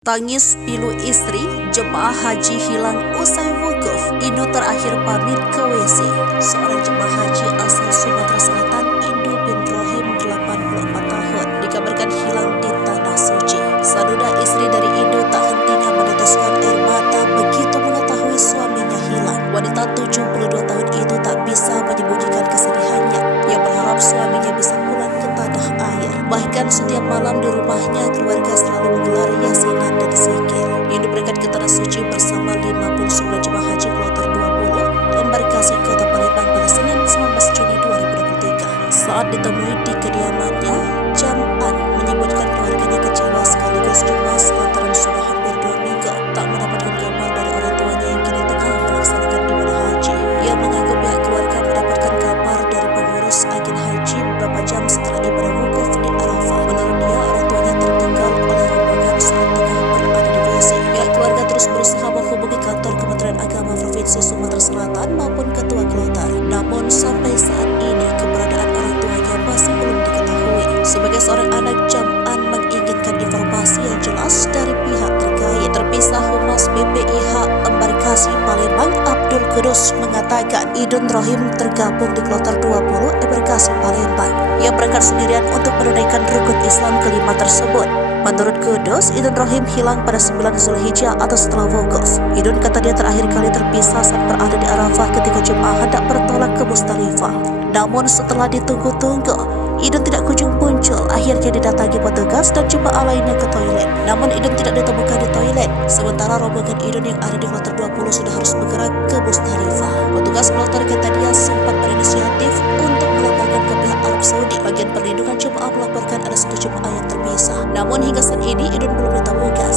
Tangis pilu istri, jemaah haji hilang usai wukuf. Indo terakhir pamit ke WC. Seorang jemaah haji asal Sumatera Selatan, Indo bin Rohim, 84 tahun, dikabarkan hilang di Tanah Suci. Saduda istri dari Indo tak hentinya meneteskan air mata begitu mengetahui suaminya hilang. Wanita 72 tahun itu tak bisa menyembunyikan kesedihannya. Ia berharap suaminya bisa pulang ke tanah air. Bahkan setiap malam di rumahnya, keluarga selalu menggelar yasinan dan zikir. Indo berangkat ke Tanah Suci bersama 59 jemaah haji kloter 20 embarkasi Kota Palembang pada Senin 19 Juni 2023. Saat ditemui di kediamannya, Jam'an menyebutkan keluarganya kecewa sekaligus cemas lantaran sudah hampir 2 minggu tak mendapatkan kabar dari orang tuanya yang kini tengah melaksanakan ibadah haji. Ia mengaku pihak keluarga mendapatkan kabar dari pengurus agen haji beberapa jam setelah ibadah wukuf di Arafah. Menurut dia, orang tuanya tertinggal oleh rombongan saat tengah berada di WC. Pihak keluarga terus berusaha menghubungi kantor Kementerian Agama Provinsi Sumatera Selatan maupun ketua kloter. Namun sampai saat ini keberadaan orang tuanya masih belum diketahui. Sebagai seorang anak, Jam'an menginginkan informasi yang jelas dari pihak terkait. Terpisah Humas BPIH Embarkasi Palembang Abdul Kudus mengatakan Idun Rohim tergabung di kloter 20 Embarkasi Palembang. Ia berangkat sendirian untuk menunaikan rukun Islam kelima tersebut. Menurut Kudus, Idun Rohim hilang pada 9 Zulhijjah atau setelah wukuf. Idun kata dia terakhir kali terpisah saat berada di Arafah ketika jemaah hendak bertolak ke Musdalifah. Namun setelah ditunggu-tunggu, Idun tidak kunjung muncul. Akhirnya didatangi petugas dan jemaah lainnya ke toilet. Namun Idun tidak ditemukan di toilet. Sementara rombongan Idun yang ada di kloter 20 sudah harus bergerak ke Musdalifah. Petugas kloter kata dia sempat berinisiatif untuk melaporkan ke pihak Arab Saudi. Bagian perlindungan jemaah melaporkan ada 1 jemaah yang terpisah. Namun hingga saat ini Idun belum ditemukan.